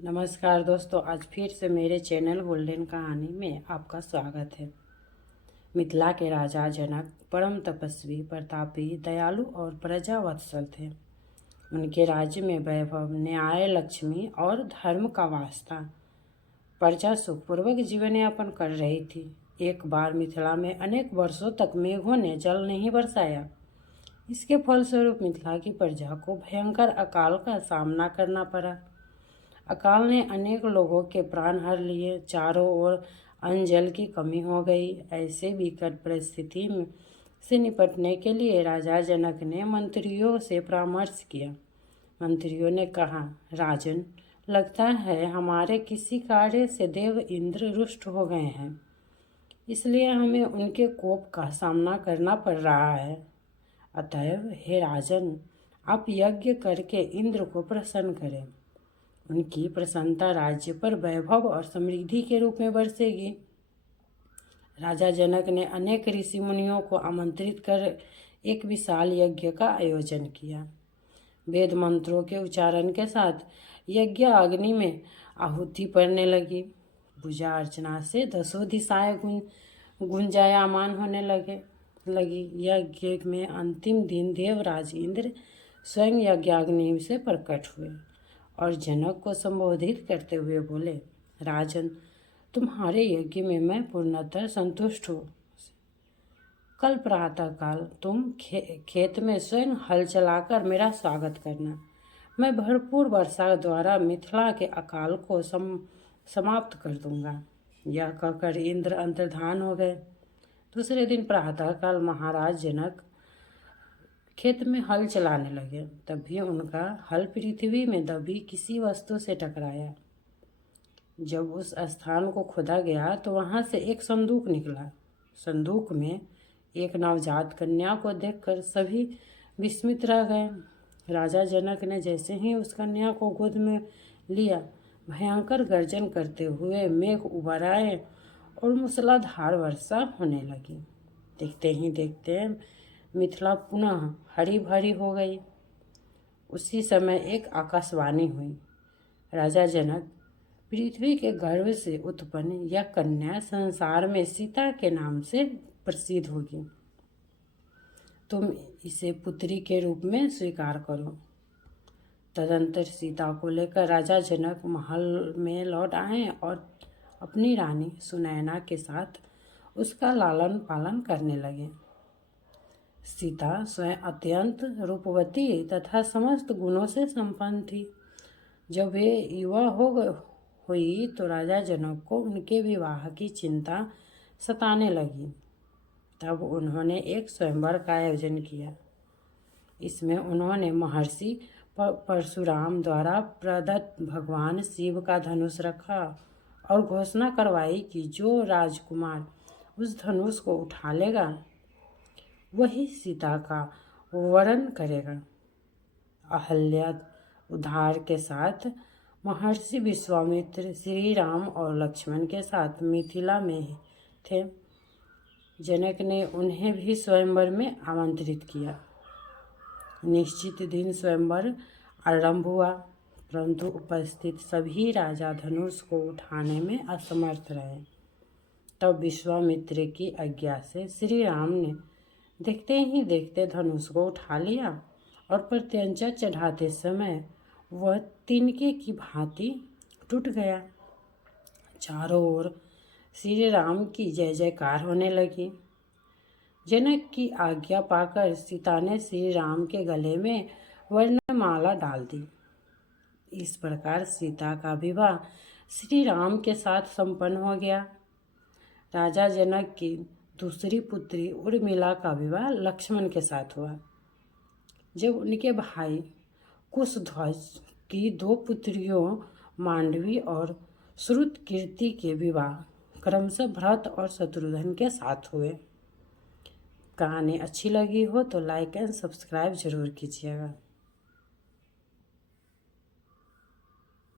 नमस्कार दोस्तों, आज फिर से मेरे चैनल गोल्डन कहानी में आपका स्वागत है। मिथिला के राजा जनक परम तपस्वी, प्रतापी, दयालु और प्रजावत्सल थे। उनके राज्य में वैभव, न्याय, लक्ष्मी और धर्म का वास था। प्रजा सुखपूर्वक जीवन यापन कर रही थी। एक बार मिथिला में अनेक वर्षों तक मेघों ने जल नहीं बरसाया। इसके फलस्वरूप मिथिला की प्रजा को भयंकर अकाल का सामना करना पड़ा। अकाल ने अनेक लोगों के प्राण हर लिए। चारों ओर अन्न जल की कमी हो गई। ऐसे विकट परिस्थिति से निपटने के लिए राजा जनक ने मंत्रियों से परामर्श किया। मंत्रियों ने कहा, राजन, लगता है हमारे किसी कार्य से देव इंद्र रुष्ट हो गए हैं, इसलिए हमें उनके कोप का सामना करना पड़ रहा है। अतएव हे राजन, आप यज्ञ करके इंद्र को प्रसन्न करें। उनकी प्रसन्नता राज्य पर वैभव और समृद्धि के रूप में बरसेगी। राजा जनक ने अनेक ऋषि मुनियों को आमंत्रित कर एक विशाल यज्ञ का आयोजन किया। वेद मंत्रों के उच्चारण के साथ यज्ञ अग्नि में आहुति पड़ने लगी। पूजा अर्चना से दसों दिशाएं गुंजायमान होने लगी। यज्ञ में अंतिम दिन देवराज इंद्र स्वयं यज्ञाग्नि से प्रकट हुए और जनक को संबोधित करते हुए बोले, राजन, तुम्हारे यज्ञ में मैं पूर्णतः संतुष्ट हूँ। कल प्रातःकाल तुम खेत में स्वयं हल चलाकर मेरा स्वागत करना। मैं भरपूर वर्षा द्वारा मिथिला के अकाल को समाप्त कर दूंगा। यह कहकर इंद्र अंतर्धान हो गए। दूसरे दिन प्रातःकाल महाराज जनक खेत में हल चलाने लगे। तभी उनका हल पृथ्वी में दबी किसी वस्तु से टकराया। जब उस स्थान को खोदा गया तो वहां से एक संदूक निकला। संदूक में एक नवजात कन्या को देखकर सभी विस्मित रह गए। राजा जनक ने जैसे ही उस कन्या को गोद में लिया, भयंकर गर्जन करते हुए मेघ उबर आए और मूसलाधार वर्षा होने लगी। देखते ही देखते मिथिला पुनः हरी भरी हो गई। उसी समय एक आकाशवाणी हुई, राजा जनक, पृथ्वी के गर्भ से उत्पन्न यह कन्या संसार में सीता के नाम से प्रसिद्ध होगी। तुम इसे पुत्री के रूप में स्वीकार करो। तदंतर सीता को लेकर राजा जनक महल में लौट आए और अपनी रानी सुनैना के साथ उसका लालन पालन करने लगे। सीता स्वयं अत्यंत रूपवती तथा समस्त गुणों से संपन्न थी। जब वे युवा हुई तो राजा जनक को उनके विवाह की चिंता सताने लगी। तब उन्होंने एक स्वयंवर का आयोजन किया। इसमें उन्होंने महर्षि परशुराम द्वारा प्रदत्त भगवान शिव का धनुष रखा और घोषणा करवाई कि जो राजकुमार उस धनुष को उठा लेगा वही सीता का वरण करेगा। अहल्या उद्धार के साथ महर्षि विश्वामित्र श्री राम और लक्ष्मण के साथ मिथिला में थे। जनक ने उन्हें भी स्वयंवर में आमंत्रित किया। निश्चित दिन स्वयंवर आरंभ हुआ, परंतु उपस्थित सभी राजा धनुष को उठाने में असमर्थ रहे। तब विश्वामित्र की आज्ञा से श्री राम ने देखते ही देखते धनुष को उठा लिया और प्रत्यंचा चढ़ाते समय वह तिनके की भांति टूट गया। चारों ओर श्री राम की जय जयकार होने लगी। जनक की आज्ञा पाकर सीता ने श्री राम के गले में वर्णमाला डाल दी। इस प्रकार सीता का विवाह श्री राम के साथ संपन्न हो गया। राजा जनक की दूसरी पुत्री उर्मिला का विवाह लक्ष्मण के साथ हुआ। जब उनके भाई कुशध्वज की दो पुत्रियों मांडवी और श्रुतकीर्ति के विवाह क्रमशः भरत और शत्रुघ्न के साथ हुए। कहानी अच्छी लगी हो तो लाइक एंड सब्सक्राइब जरूर कीजिएगा।